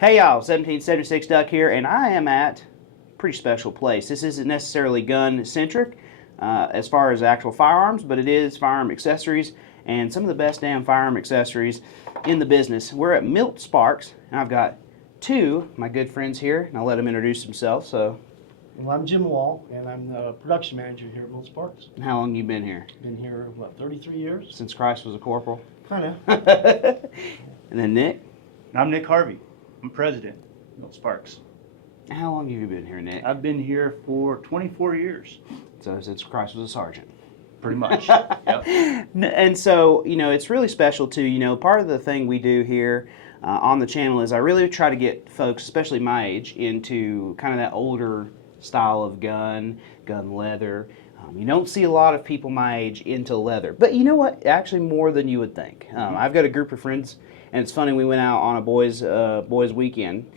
Hey y'all, 1776 Duck here, and I am at a pretty special place. This isn't necessarily gun-centric as far as actual firearms, but it is firearm accessories, and some of the best damn firearm accessories in the business. We're at Milt Sparks, and I've got two of my good friends here, and I'll let them introduce themselves. So, Well, I'm Jim Wall, and I'm the production manager here at Milt Sparks. and how long you been here? Been here, 33 years? Since Christ was a corporal? Kinda. And then Nick? I'm Nick Harvey. I'm president of Milt Sparks. How long have you been here, Nick? I've been here for 24 years, So since Christ was a sergeant. pretty much. Yep. And so, it's really special too. Part of the thing we do here on the channel is I really try to get folks, especially my age, into kind of that older style of gun leather. You don't see a lot of people my age into leather, but you know what? Actually, more than you would think. I've got a group of friends, and it's funny. We went out on a boys weekend,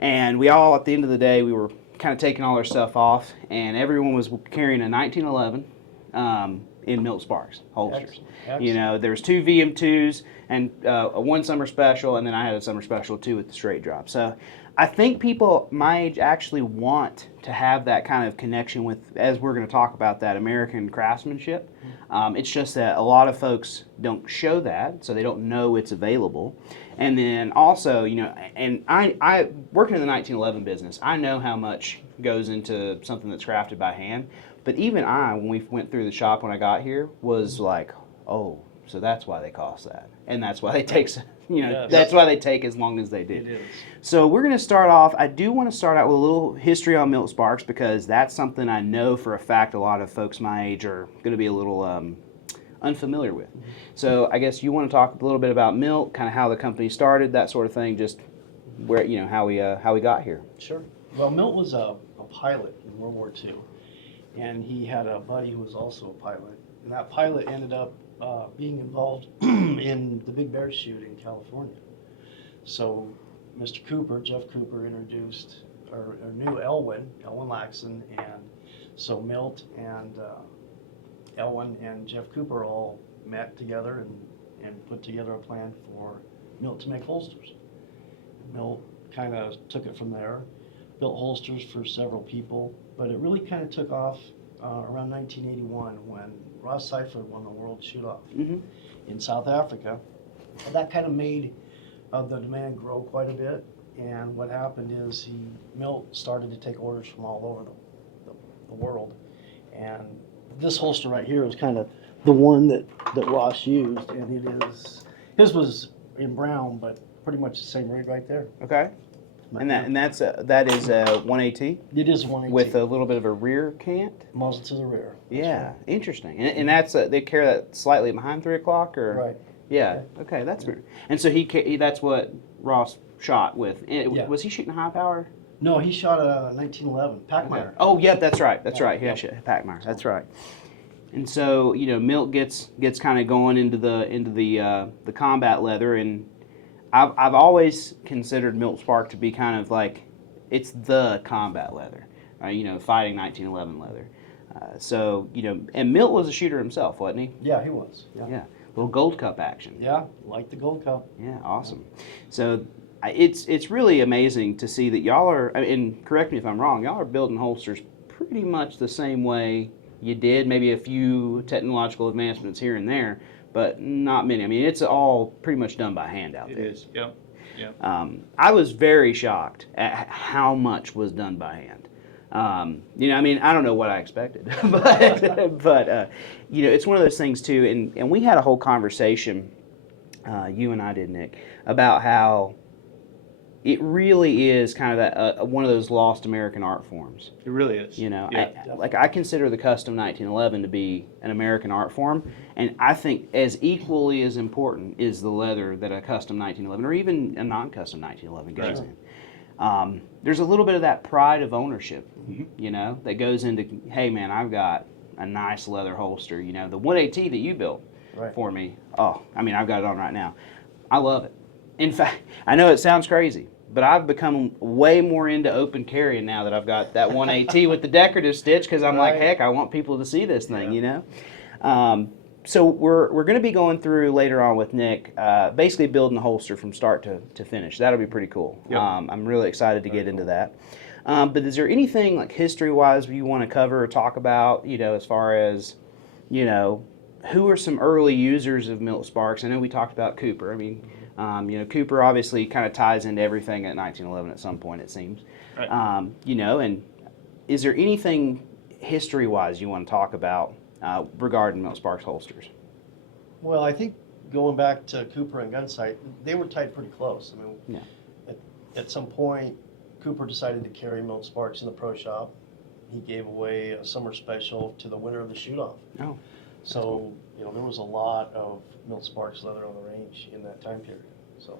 and we all, at the end of the day, we were kind of taking all our stuff off, and everyone was carrying a 1911 in Milt Sparks holsters. Excellent. There's two VM2s and one summer special, and then I had a summer special too with the straight drop. So I think people my age actually want to have that kind of connection with, as we're going to talk about, that American craftsmanship. It's just that a lot of folks don't show that, so they don't know it's available. And then also, and I working in the 1911 business, I know how much goes into something that's crafted by hand. But even when we went through the shop when I got here, was like, oh, so that's why they cost that, and that's why they take, Yes. that's why they take as long as they do. It is. So we're going to start off. I do want to start out with a little history on Milt Sparks, because that's something I know for a fact a lot of folks my age are going to be a little unfamiliar with. So I guess you want to talk a little bit about Milt, kind of how the company started, that sort of thing, just where how we got here. Sure. Well, Milt was a pilot in World War II, and he had a buddy who was also a pilot. And that pilot ended up being involved in the Big Bear shoot in California. So Mr. Cooper, Jeff Cooper, introduced or knew Elwin Laxon, and so Milt and Elwin and Jeff Cooper all met together and put together a plan for Milt to make holsters. Milt kind of took it from there, built holsters for several people, but it really kind of took off around 1981 when Ross Seifert won the World Shoot-Off in South Africa. And that kind of made the demand grow quite a bit, and what happened is Milt started to take orders from all over the world, and this holster right here is kind of the one that Ross used, and his was in brown, but pretty much the same rig right there. Okay. And that is a 1AT? It is 180. With a little bit of a rear cant? Muzzle to the rear. Yeah, right. Interesting. And that's they carry that slightly behind 3 o'clock, or Right. Yeah. Okay, that's weird. And so that's what Ross shot with. Yeah. Was he shooting high power? No, he shot a 1911 Packmeyer. Okay. Oh, yeah, that's right. That's right. Yeah, Yep. Packmeyer. That's right. And so Milt gets kind of going into the combat leather, and I've always considered Milt Spark to be kind of like, it's the combat leather, fighting 1911 leather. And Milt was a shooter himself, wasn't he? Yeah, he was. Yeah. Little Gold Cup action. Yeah, like the Gold Cup. Yeah, awesome. So it's really amazing to see that y'all are, and correct me if I'm wrong, y'all are building holsters pretty much the same way you did, maybe a few technological advancements here and there, but not many. I mean, it's all pretty much done by hand out there. It is, yep. I was very shocked at how much was done by hand. I don't know what I expected, but it's one of those things too. And we had a whole conversation, you and I did, Nick, about how it really is kind of that one of those lost American art forms. It really is. I consider the custom 1911 to be an American art form, and I think as equally as important is the leather that a custom 1911 or even a non-custom 1911 goes in. There's a little bit of that pride of ownership, that goes into, hey man, I've got a nice leather holster. The 1AT that you built for me. Oh, I've got it on right now. I love it. In fact, I know it sounds crazy, but I've become way more into open carrying now that I've got that 1AT with the decorative stitch, because I'm like, heck, I want people to see this thing, So we're going to be going through later on with Nick, basically building the holster from start to finish. That'll be pretty cool. Yep. I'm really excited to get into that. But is there anything like history-wise you want to cover or talk about? As far as who are some early users of Milt Sparks? I know we talked about Cooper. I mean, Cooper obviously kind of ties into everything at 1911 at some point, it seems. Right. And is there anything history-wise you want to talk about regarding Milt Sparks holsters? Well, I think going back to Cooper and Gunsight, they were tied pretty close. I mean, Yeah. at some point, Cooper decided to carry Milt Sparks in the pro shop. He gave away a summer special to the winner of the shoot-off. Oh. So, there was a lot of Milt Sparks leather on the range in that time period. So,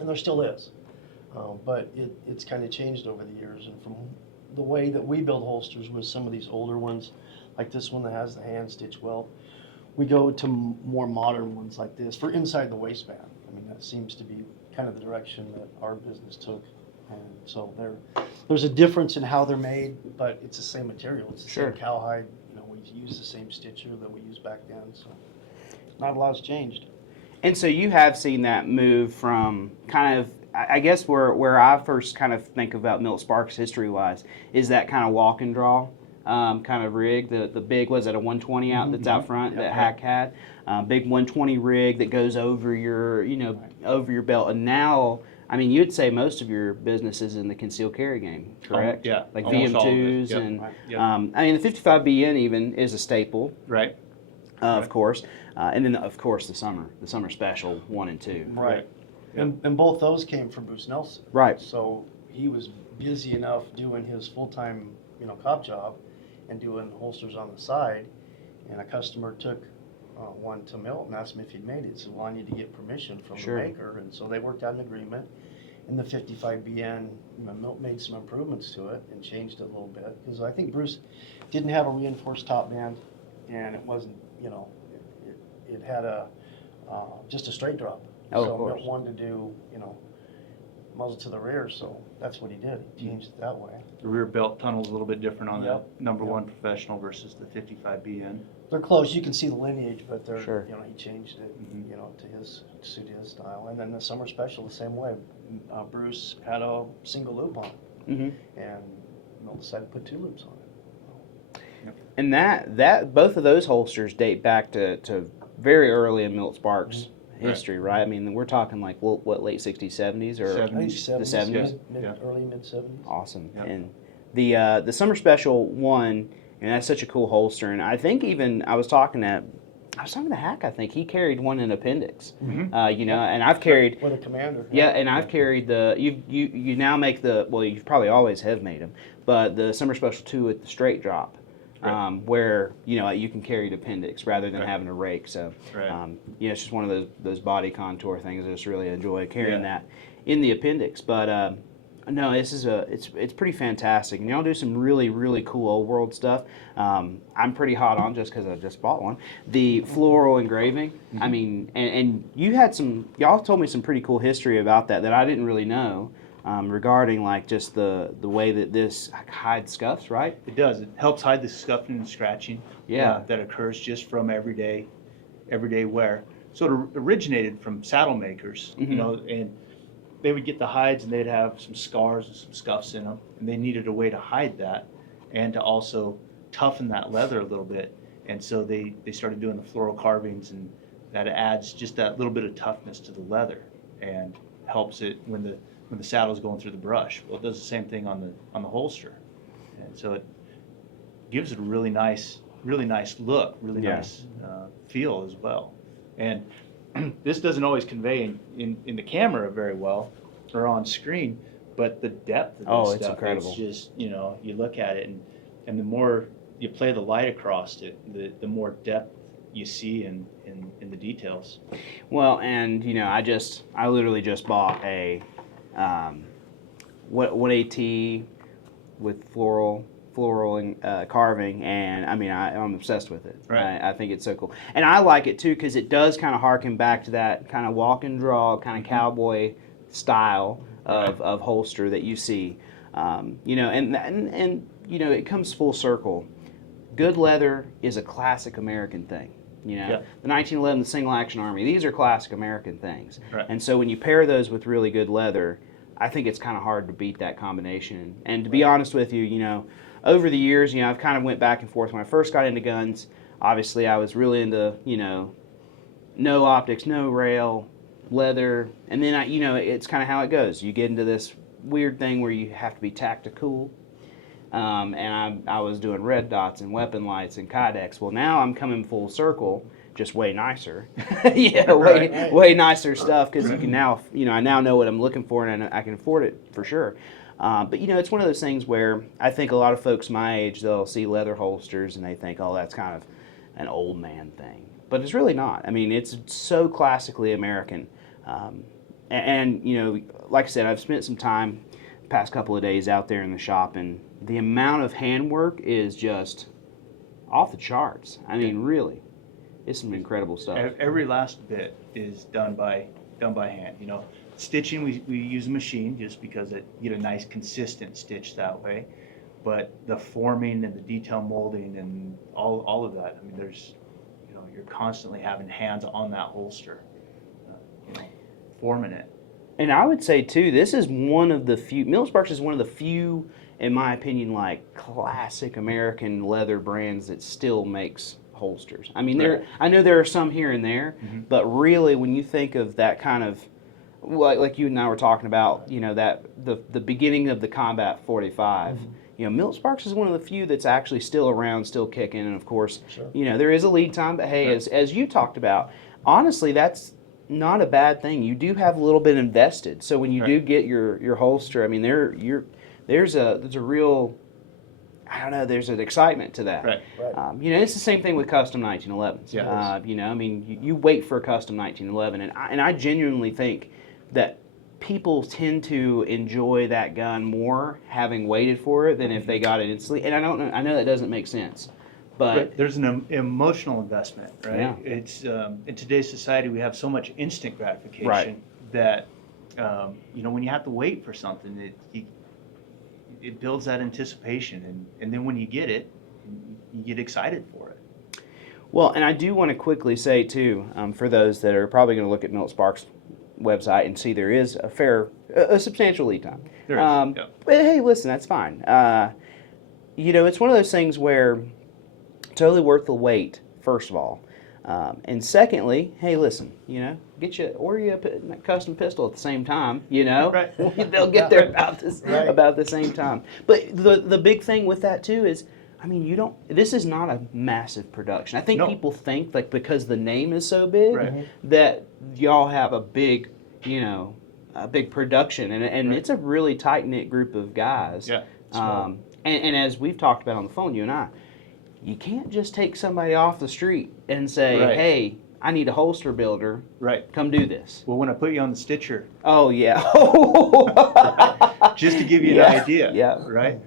and there still is. But it's kind of changed over the years. And from the way that we build holsters with some of these older ones, like this one that has the hand stitch welt, we go to more modern ones like this for inside the waistband. I mean, that seems to be kind of the direction that our business took. And so there's a difference in how they're made, but it's the same material. It's the Sure. same cowhide. We use the same stitcher that we used back then. So not a lot's changed. And so you have seen that move from kind of, I guess where I first kind of think about Milt Sparks history-wise is that kind of walk and draw kind of rig, the big, was it a 120 out that's out front that Hack had? Big 120 rig that goes over your, over your belt. And now, I mean, you'd say most of your business is in the concealed carry game, correct? Yeah, Like almost all of it. VM2s Yep. and, Right. Yep. I mean, the 55BN even is a staple, Right. of course. And then, of course, the summer special 1 and 2. Right. Yep. And both those came from Bruce Nelson. Right. So he was busy enough doing his full-time, cop job and doing holsters on the side. And a customer took one to Milt and asked him if he'd made it. He said, well, I need to get permission from Sure. the maker. And so they worked out an agreement. In the 55BN, Milt made some improvements to it and changed it a little bit. Because I think Bruce didn't have a reinforced top band, and it wasn't, it had just a straight drop. Oh, so of course. Milt wanted to do, muzzle to the rear, so that's what he did. He changed it that way. The rear belt tunnel's a little bit different on Yep. the number Yep. 1 professional versus the 55BN. They're close. You can see the lineage, but they're, Sure. He changed it, Mhm. to suit his style. And then the summer special the same way. Bruce had a single loop on it, Mm-hmm. and Milt decided to put 2 loops on it. And that both of those holsters date back to very early in Milt Sparks history, right? I mean, we're talking like what late 60s, 70s, or Seven. I think 70s, 70s? Yeah. Early mid-70s. awesome. Yep. And the summer special 1, and that's such a cool holster. And I think even I was talking to Hack. I think he carried one in appendix. Mhm. And I've carried. With a commander. Yeah, and I've carried you now make you probably always have made them, but the summer special 2 with the straight drop, Right. where you can carry the appendix rather than Right. having a rake. So Right. it's just one of those body contour things. I just really enjoy carrying Yeah. that in the appendix. But no, this is it's pretty fantastic, and y'all do some really really cool old world stuff. I'm pretty hot on just because I just bought one. The floral engraving. I mean, and y'all told me some pretty cool history about that I didn't really know. Regarding like just the way that this hides scuffs, right? It does. It helps hide the scuffing and scratching Yeah. that occurs just from everyday wear. So it originated from saddle makers, Mhm. and they would get the hides and they'd have some scars and some scuffs in them, and they needed a way to hide that and to also toughen that leather a little bit. And so they started doing the floral carvings, and that adds just that little bit of toughness to the leather and helps it when the saddle's going through the brush. Well, it does the same thing on the holster, and so it gives it a really nice look, really Yeah. nice feel as well. And this doesn't always convey in the camera very well or on screen, but the depth of this Oh, stuff, it's incredible. it's just, you look at it and the more you play the light across it, the more depth you see in the details. Well, and I literally just bought a what AT with floral and carving, and I mean I'm obsessed with it. Right. I think it's so cool, and I like it too because it does kind of harken back to that kind of walk and draw kind of cowboy style of holster that you see. And it comes full circle. Good leather is a classic American thing. You know, Yeah. the 1911 Single Action Army. These are classic American things. Right. And so when you pair those with really good leather, I think it's kind of hard to beat that combination. And to be honest with you, you know, over the years, you know, I've kind of went back and forth. When I first got into guns, obviously I was really into, you know, no optics, no rail, leather, and then you know, it's kind of how it goes. You get into this weird thing where you have to be tactical. And I was doing red dots and weapon lights and kydex. Well, now I'm coming full circle, just way nicer. Yeah, way nicer stuff because you can now, you know, I now know what I'm looking for and I can afford it for sure. But you know, it's one of those things where I think a lot of folks my age, they'll see leather holsters and they think, oh, that's kind of an old man thing. But it's really not. I mean, it's so classically American. And you know, like I said, I've spent some time the past couple of days out there in the shop, and the amount of handwork is just off the charts. I mean, really, it's some incredible stuff. Every last bit is done by hand. You know, stitching we use a machine just because you get a nice consistent stitch that way. But the forming and the detail molding and all of that, I mean, there's, you know, you're constantly having hands on that holster, you know, forming it. And I would say too, this is one of the few. Milt Sparks is one of the few, in my opinion, like classic American leather brands that still makes holsters. I mean, I know there are some here and there, but really, when you think of that kind of, like you and I were talking about, you know, that the beginning of the Combat 45. You know, Milt Sparks is one of the few that's actually still around, still kicking, and of course, you know, there is a lead time. But hey, as you talked about, honestly, that's not a bad thing. You do have a little bit invested, so when you do get your holster, I mean, there's a real, I don't know, there's an excitement to that. Right. You know, it's the same thing with custom 1911s. Yeah. You know, I mean, you wait for a custom 1911, and I genuinely think that people tend to enjoy that gun more having waited for it than if they got it instantly. And I know that doesn't make sense, but There's an emotional investment, right? Yeah. It's in today's society we have so much instant gratification Right. that you know, when you have to wait for something, it builds that anticipation, and then when you get it, you get excited for it. Well, and I do want to quickly say too, for those that are probably going to look at Milt Sparks' website and see there is a substantial lead time. There is, yeah. But hey, listen, that's fine. You know, it's one of those things where totally worth the wait, first of all. And secondly, hey, listen, you know, order you a custom pistol at the same time, you know. Right. They'll get there about the same time. But the big thing with that too is, I mean, this is not a massive production. I think people think, like, because the name is so big, that y'all have a big, you know, a big production. And it's a really tight-knit group of guys. Yeah. And as we've talked about on the phone, you and I, you can't just take somebody off the street and say, hey, I need a holster builder. Right. Come do this. Well, when I put you on the stitcher, Oh, yeah. just to give you an idea, Yeah. right?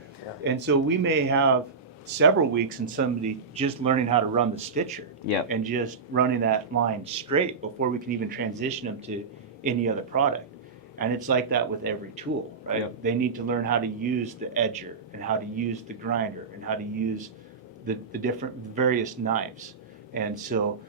And so we may have several weeks in somebody just learning how to run the stitcher and just running that line straight before we can even transition them to any other product. And it's like that with every tool, right? They need to learn how to use the edger and how to use the grinder and how to use the different various knives. And so,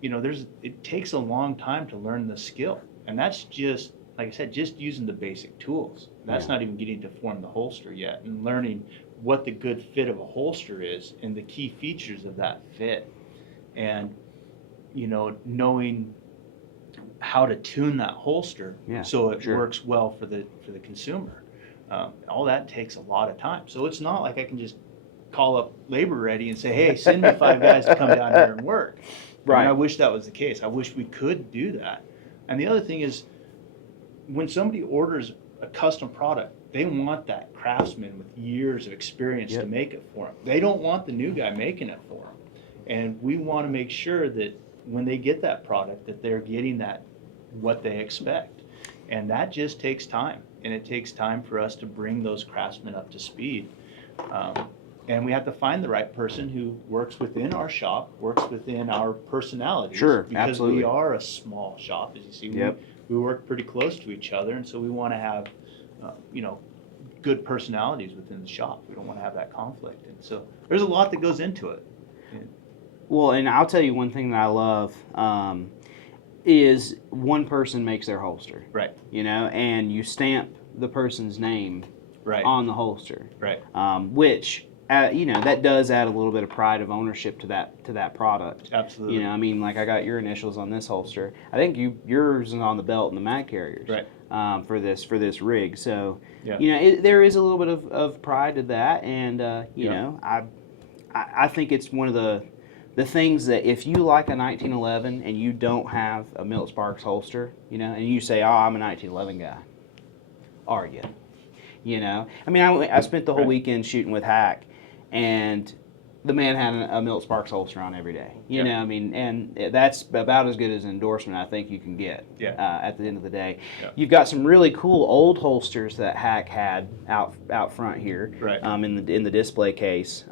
you know, it takes a long time to learn the skill. And that's just, like I said, just using the basic tools. That's not even getting to form the holster yet and learning what the good fit of a holster is and the key features of that fit. And, you know, knowing how to tune that holster so it works well for the consumer. All that takes a lot of time. So it's not like I can just call up Labor Ready and say, hey, send me 5 guys to come down here and work. Right. And I wish that was the case. I wish we could do that. And the other thing is, when somebody orders a custom product, they want that craftsman with years of experience to make it for them. They don't want the new guy making it for them. And we want to make sure that when they get that product, that they're getting that what they expect. And that just takes time. And it takes time for us to bring those craftsmen up to speed. And we have to find the right person who works within our shop, works within our personalities. Sure, because absolutely. we are a small shop, as you see. We work pretty close to each other, and so we want to have, you know, good personalities within the shop. We don't want to have that conflict. And so there's a lot that goes into it. Well, and I'll tell you one thing that I love is one person makes their holster. Right. You know, and you stamp the person's name Right. on the holster. Right. Which you know, that does add a little bit of pride of ownership to that product. Absolutely. You know, I mean, like I got your initials on this holster. I think yours is on the belt and the mag carriers. Right. For this rig. So, Yeah. you know, there is a little bit of pride to that, and you Yeah. know, I think it's one of the things that if you like a 1911 and you don't have a Milt Sparks holster, you know, and you say, "Oh, I'm a 1911 guy," are you? You know, I mean, I spent the whole Right. weekend shooting with Hack, and the man had a Milt Sparks holster on every day. You Yep. know, I mean, and that's about as good as an endorsement I think you can get. Yeah. At the end of the day, Yep. you've got some really cool old holsters that Hack had out front here. Right. In the display case.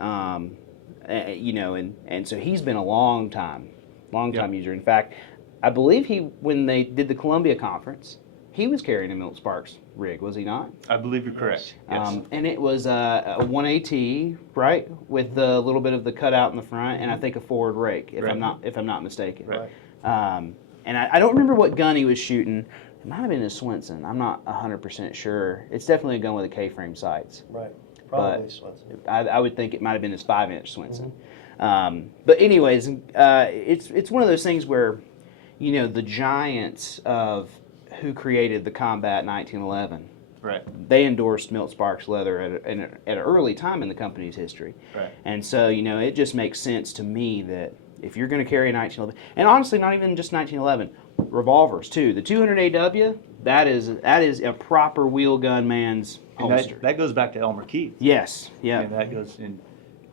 You know, and so he's been a long time Yep. user. In fact, I believe when they did the Columbia conference, he was carrying a Milt Sparks rig, was he not? I believe you're correct. Yes. And it was a 1AT, right, with a little bit of the cutout in the front, and I think a forward rake, if Right. I'm not mistaken. Right. And I don't remember what gun he was shooting. It might have been a Swenson. I'm not 100% sure. It's definitely a gun with a K-frame sights. Right. Probably Swenson. I would think it might have been his 5-inch Swenson. But anyways, it's one of those things where, you know, the giants of who created the Combat 1911, Right. they endorsed Milt Sparks leather at an early time in the company's history. Right. And so, you know, it just makes sense to me that if you're going to carry a 1911, and honestly, not even just 1911, revolvers too. The 200 AW, that is a proper wheel gun man's And holster. that goes back to Elmer Keith. Yes, yeah. And that goes in,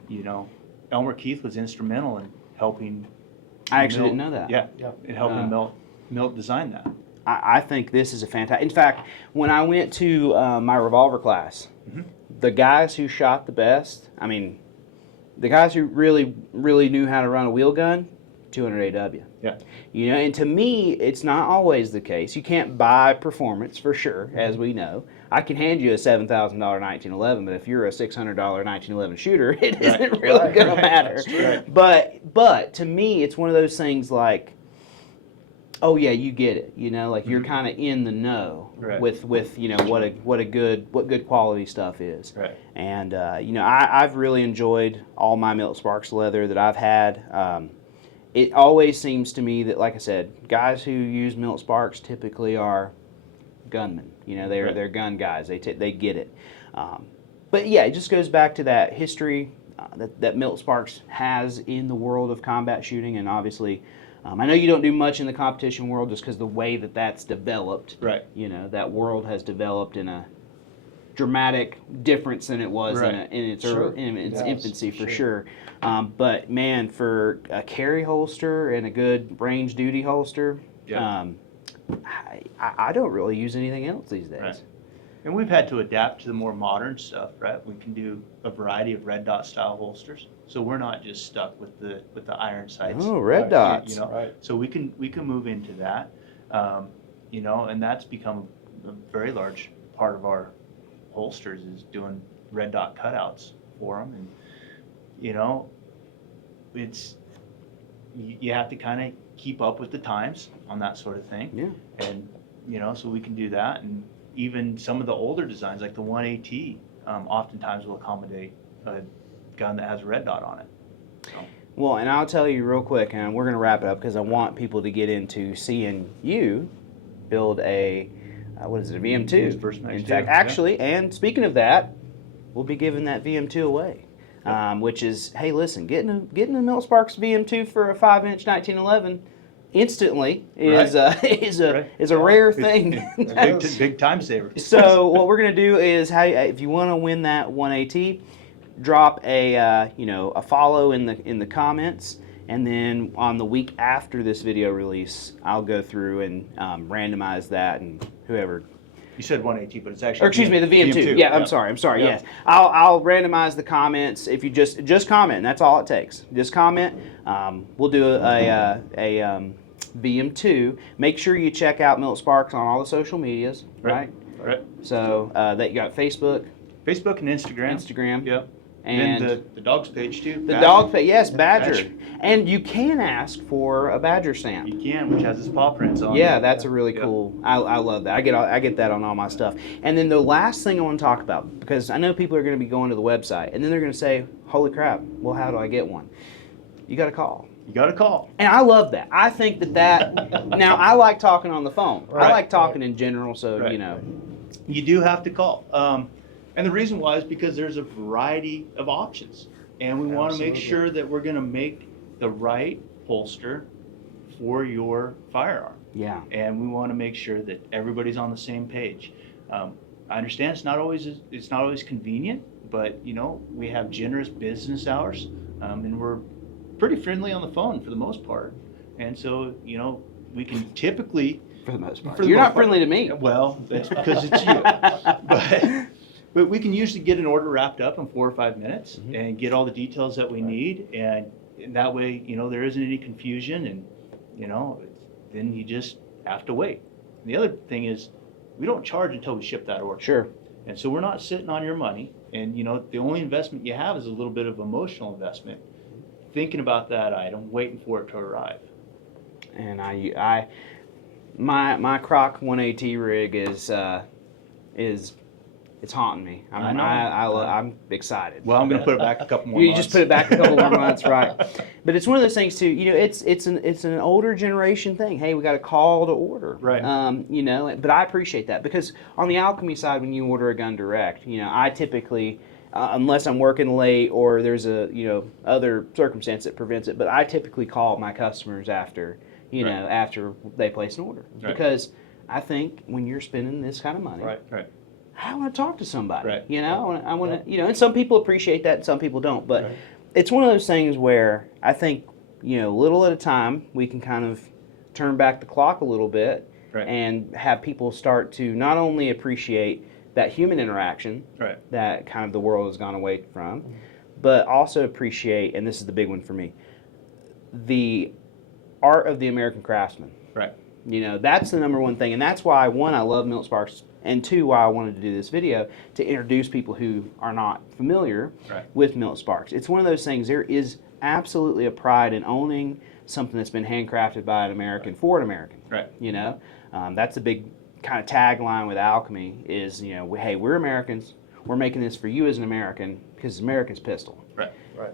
you know, Elmer Keith was instrumental in helping. I actually Milt- didn't know that. Yeah. Yeah. In helping Milt design that. I think this is a fantastic. In fact, when I went to my revolver class, the guys who shot the best, I mean, the guys who really knew how to run a wheel gun, 200 AW. Yeah. You know, and to me, it's not always the case. You can't buy performance for sure, as we know. I can hand you a $7,000 1911, but if you're a $600 1911 shooter, it isn't really Right. going to Right. matter. That's true. But to me, it's one of those things like, oh yeah, you get it. You know, like you're kind of in the know Right. with you know what good quality stuff is. Right. And you know, I've really enjoyed all my Milt Sparks leather that I've had. It always seems to me that, like I said, guys who use Milt Sparks typically are gunmen. You know, they're gun guys. They get it. But yeah, it just goes back to that history that Milt Sparks has in the world of combat shooting, and obviously. I know you don't do much in the competition world just because the way that's developed. Right. You know, that world has developed in a dramatic difference than it was Right. in its Sure. its Yes, infancy for sure. sure. But man, for a carry holster and a good range duty holster, Yeah. I don't really use anything else these days. Right. And we've had to adapt to the more modern stuff, right? We can do a variety of red dot style holsters, so we're not just stuck with the iron sights. Oh, red Right. dots. You know, Right. so we can move into that, you know, and that's become a very large part of our holsters is doing red dot cutouts for them, and you know, it's you have to kind of keep up with the times on that sort of thing. Yeah. And, you know, so we can do that. And even some of the older designs, like the 1AT, oftentimes will accommodate a gun that has a red dot on it. So, Well, and I'll tell you real quick, and we're going to wrap it up because I want people to get into seeing you build a, what is it, a VM2? First Max In 2, fact, yeah. actually, and speaking of that, we'll be giving that VM2 away. Which is, hey, listen, getting a Milt Sparks VM2 for a 5-inch 1911 instantly is a rare thing. big time saver. So what we're gonna do is, if you want to win that 1AT, drop a a follow in the comments, and then on the week after this video release, I'll go through and randomize that, and whoever. You said 1AT, but it's actually. Or excuse me, the VM2. Yeah, I'm sorry. Yeah. Yes, I'll randomize the comments. If you just comment, that's all it takes. Just comment. We'll do a VM2. Make sure you check out Milt Sparks on all the social medias, right? Right. So that you got Facebook, Facebook and Instagram. Instagram, Yep. And then the dog's page too. the dog, yes, Badger. Badger. And you can ask for a Badger stamp. You can, which has his paw prints on Yeah, it. that's a really cool. I love that. I get that on all my stuff. And then the last thing I want to talk about, because I know people are going to be going to the website and then they're going to say, "Holy crap! Well, how do I get one?" You got to call. You got to call. And I love that. I think that now I like talking on the phone. I Right. like talking in general, so Right. you know. You do have to call. And the reason why is because there's a variety of options. And we want to make Absolutely. sure that we're going to make the right holster for your firearm. Yeah. And we want to make sure that everybody's on the same page. I understand it's not always convenient, but you know, we have generous business hours, and we're pretty friendly on the phone for the most part. And so, you know, we can typically, For the most part. For the You're most not friendly to me. well, that's because it's you. But we can usually get an order wrapped up in 4 or 5 minutes and get all the details that we need, and that way, you know, there isn't any confusion, and you know, then you just have to wait. And the other thing is, we don't charge until we ship that order. Sure. And so we're not sitting on your money, and you know, the only investment you have is a little bit of emotional investment, thinking about that item, waiting for it to arrive. And my Croc 1AT rig is it's haunting me. I know. I'm excited. Well, I'm going to put it back a couple more You months. just put it back a couple more months, right? But it's one of those things too. You know, it's an older generation thing. Hey, we got a call to order, Right. You know, but I appreciate that because on the Alchemy side, when you order a gun direct, you know, I typically, unless I'm working late or there's a other circumstance that prevents it, but I typically call my customers after after they place an order because I think when you're spending this kind of money, Right. I want to talk to somebody. Right. You know, I want to, and some people appreciate that and some people don't. But it's one of those things where I think, little at a time, we can kind of turn back the clock a little bit and have people start to not only appreciate that human interaction that kind of the world has gone away from, but also appreciate, and this is the big one for me, the art of the American craftsman. Right. That's the number one thing. And that's why, one, I love Milt Sparks, and two, why I wanted to do this video, to introduce people who are not familiar with Milt Sparks. It's one of those things, there is absolutely a pride in owning something that's been handcrafted by an American for an American. Right. That's a big kind of tagline with Alchemy is, hey, we're Americans. We're making this for you as an American because it's America's pistol. Right.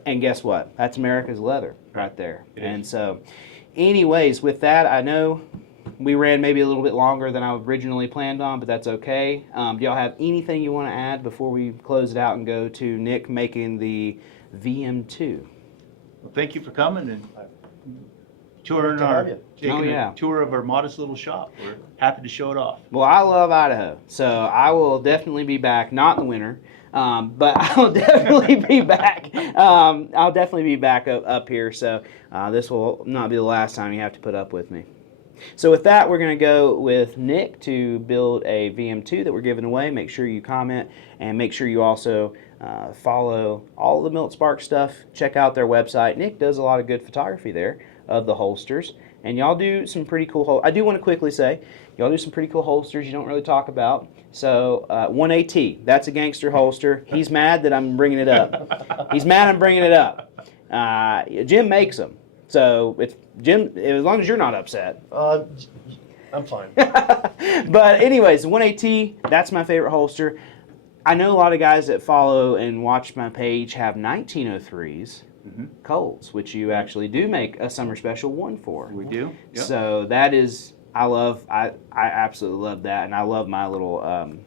And guess what? That's America's leather right there. And so, anyways, with that, I know we ran maybe a little bit longer than I originally planned on, but that's okay. Do y'all have anything you want to add before we close it out and go to Nick making the VM2? Well, thank you for coming and Good to have you. taking a tour of our modest little shop. We're happy to show it off. Well, I love Idaho, so I will definitely be back, not in the winter, but I'll definitely be back. I'll definitely be back up here, so this will not be the last time you have to put up with me. So with that, we're going to go with Nick to build a VM2 that we're giving away. Make sure you comment, and make sure you also follow all the Milt Sparks stuff. Check out their website. Nick does a lot of good photography there of the holsters, and y'all do some pretty cool I do want to quickly say, y'all do some pretty cool holsters you don't really talk about. So 1AT, that's a gangster holster. He's mad that I'm bringing it up. He's mad I'm bringing it up. Jim makes them. So it's Jim, as long as you're not upset. I'm fine. But anyways, 1AT, that's my favorite holster. I know a lot of guys that follow and watch my page have 1903s, Colts, which you actually do make a summer special one for. We do. Yep. So that is, I absolutely love that, and I love my little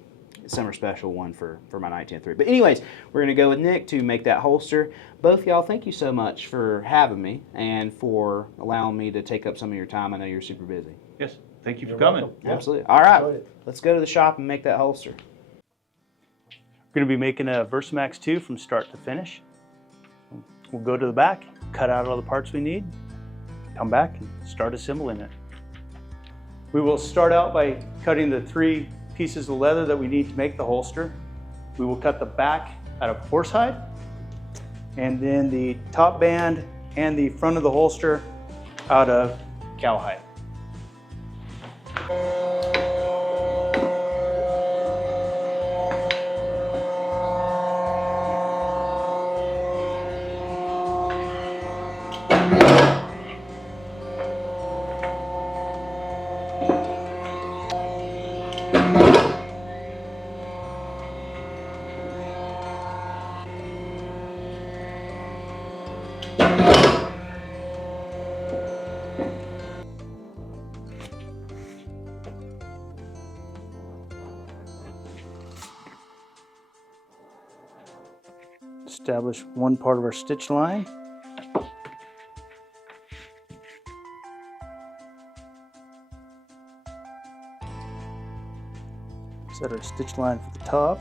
summer special one for my 1903. But anyways, we're going to go with Nick to make that holster. Both y'all, thank you so much for having me and for allowing me to take up some of your time. I know you're super busy. Yes. Thank you for You're coming. welcome. Yeah. Absolutely. All right, Enjoyed it. let's go to the shop and make that holster. We're going to be making a Versamax 2 from start to finish. We'll go to the back, cut out all the parts we need, come back and start assembling it. We will start out by cutting the 3 pieces of leather that we need to make the holster. We will cut the back out of horsehide, and then the top band and the front of the holster out of cowhide. establish one part of our stitch line. Set our stitch line for the top.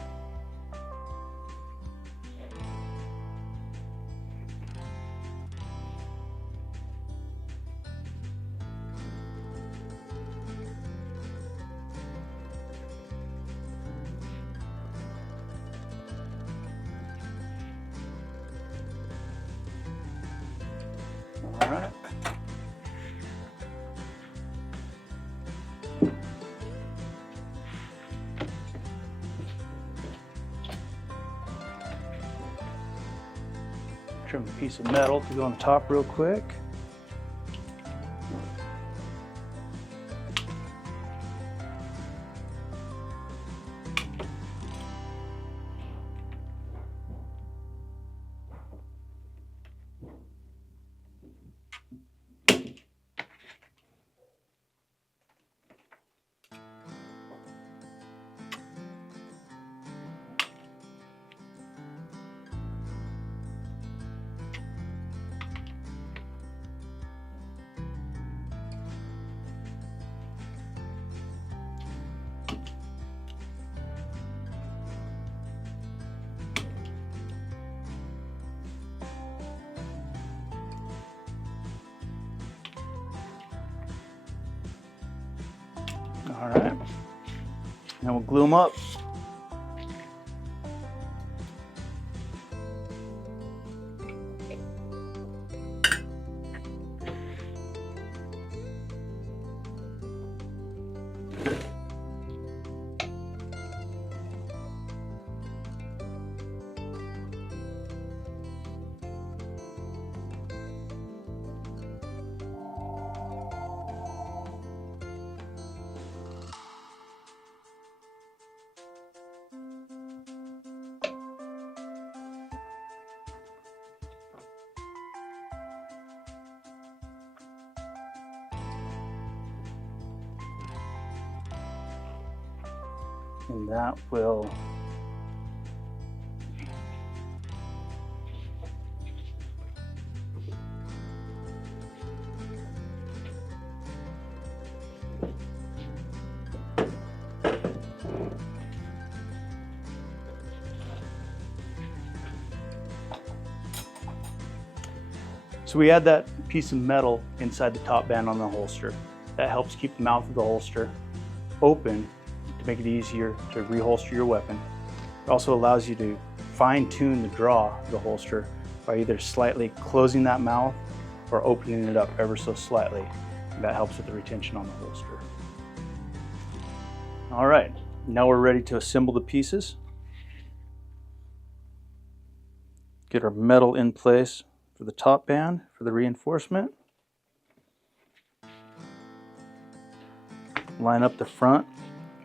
All right. Trim a piece of metal to go on the top real quick. All right, now we'll glue them up. And that will So we add that piece of metal inside the top band on the holster. That helps keep the mouth of the holster open to make it easier to reholster your weapon. It also allows you to fine-tune the draw of the holster by either slightly closing that mouth or opening it up ever so slightly. And that helps with the retention on the holster. All right, now we're ready to assemble the pieces. Get our metal in place for the top band for the reinforcement. Line up the front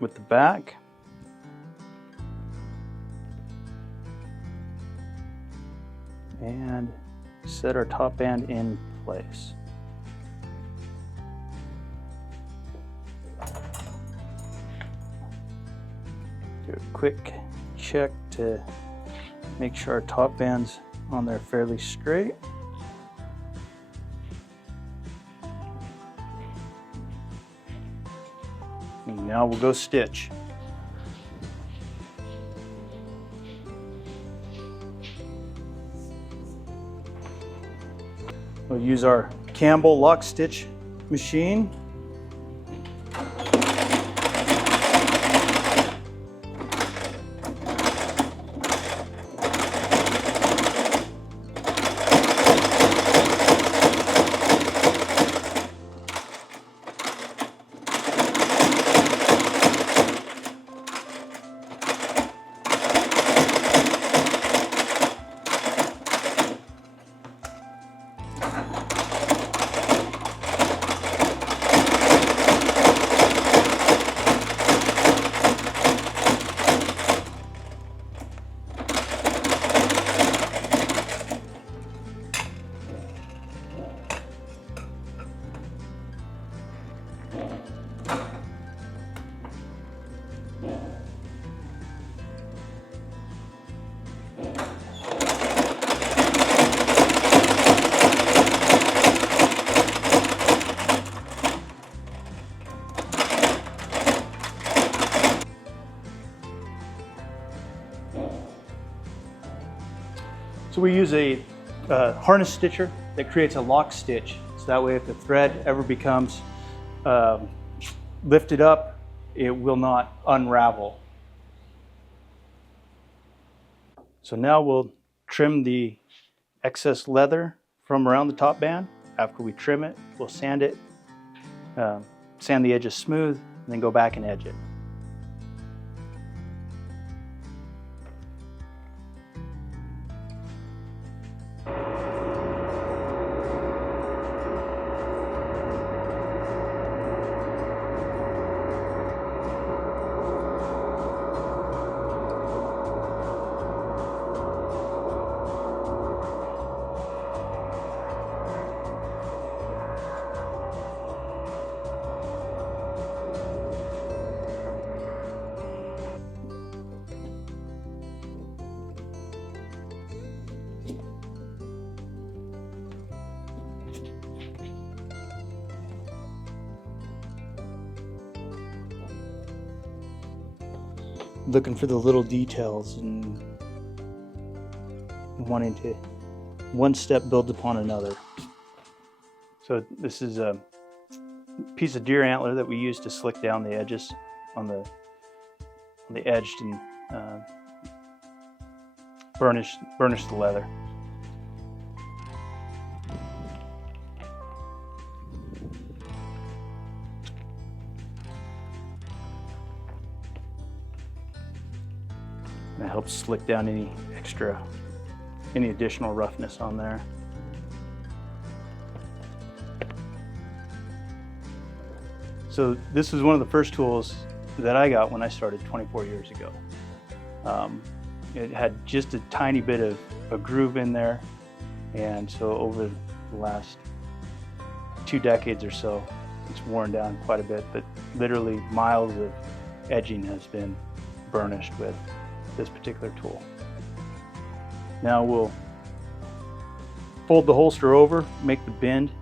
with the back. And set our top band in place. Do a quick check to make sure our top band's on there fairly straight. And now we'll go stitch. We'll use our Campbell lock stitch machine. So we use a harness stitcher that creates a lock stitch. So that way if the thread ever becomes lifted up, it will not unravel. So now we'll trim the excess leather from around the top band. After we trim it, we'll sand it, sand the edges smooth, and then go back and edge it. Looking for the little details and wanting to one step builds upon another. So this is a piece of deer antler that we use to slick down the edges on the edged and burnish the leather. That helps slick down any additional roughness on there. So this is one of the first tools that I got when I started 24 years ago. It had just a tiny bit of a groove in there, and so over the last 2 decades or so, it's worn down quite a bit, but literally miles of edging has been burnished with this particular tool. Now we'll fold the holster over, make the bend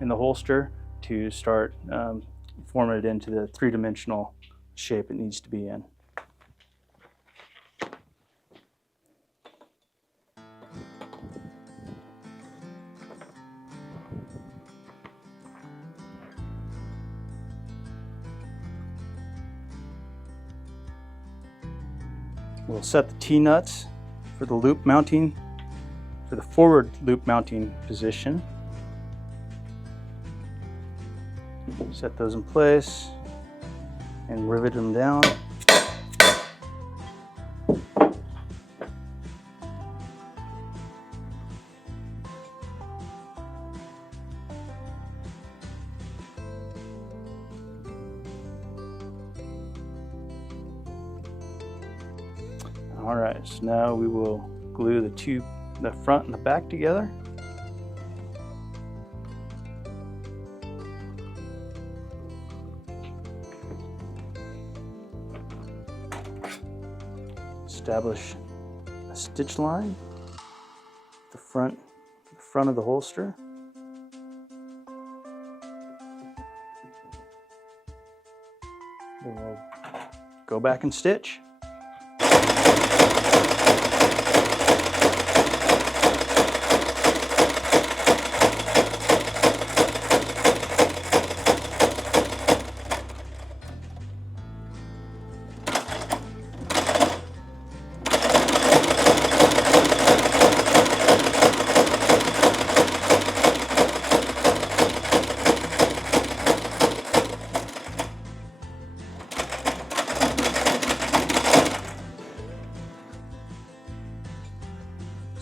in the holster to start forming it into the 3-dimensional shape it needs to be in. We'll set the T-nuts for the loop mounting, for the forward loop mounting position. Set those in place and rivet them down. All right, so now we will glue the front and the back together. Establish a stitch line at the front of the holster. Then we'll go back and stitch.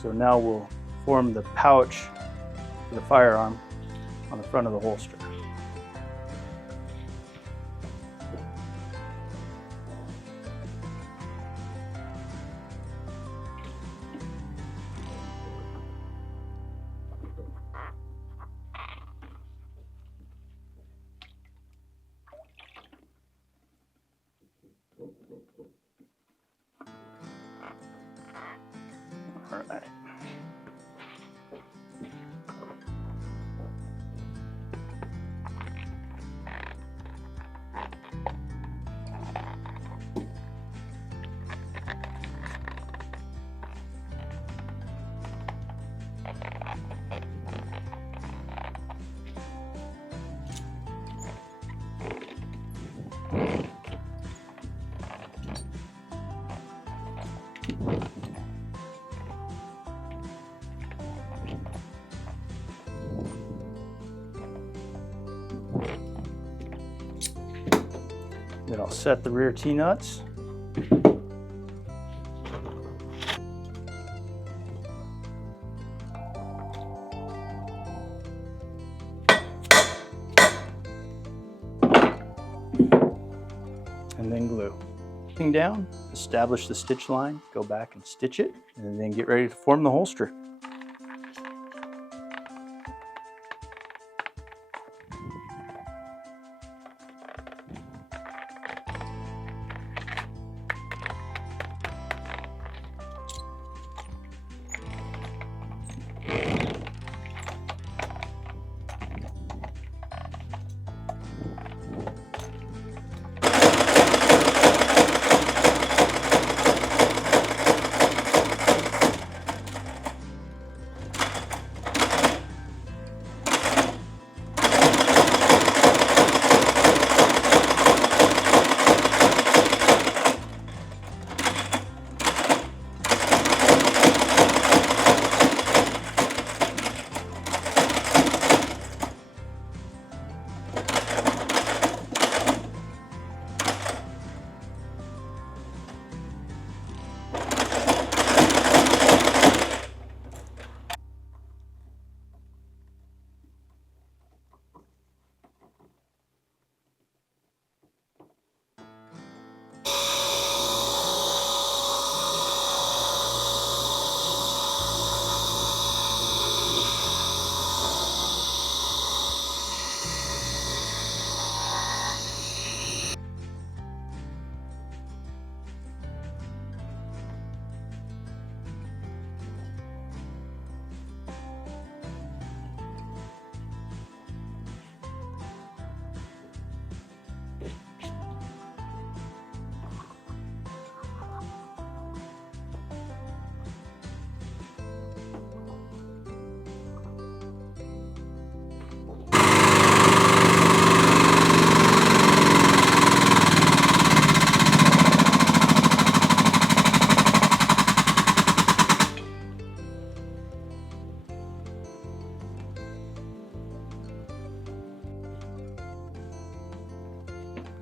So now we'll form the pouch for the firearm on the front of the holster. All right. Then I'll set the rear T-nuts. And then glue. Thing down, establish the stitch line, go back and stitch it, and then get ready to form the holster.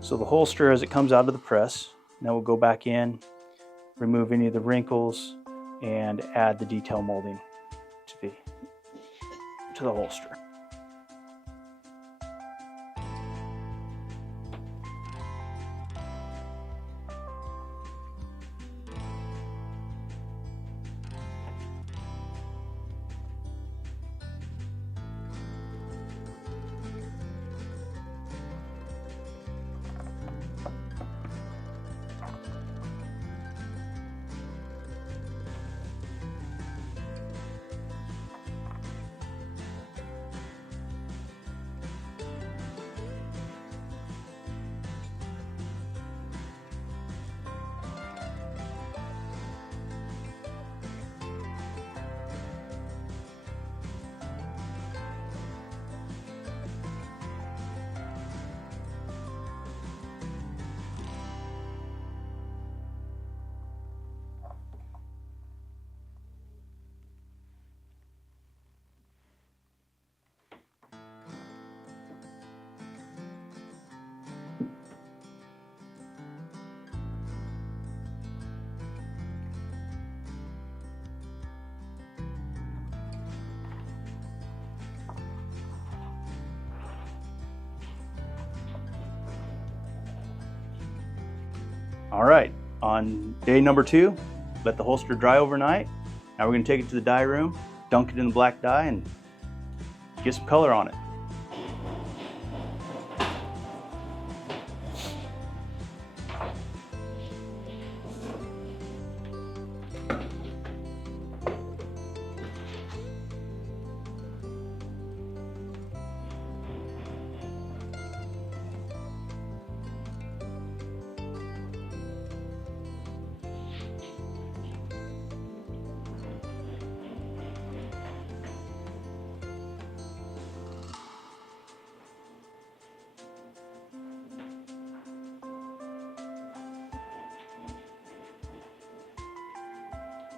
So the holster as it comes out of the press, now we'll go back in, remove any of the wrinkles, and add the detail molding to the holster. All right, on day number 2, let the holster dry overnight. Now we're gonna take it to the dye room, dunk it in the black dye, and get some color on it.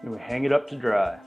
and we hang it up to dry.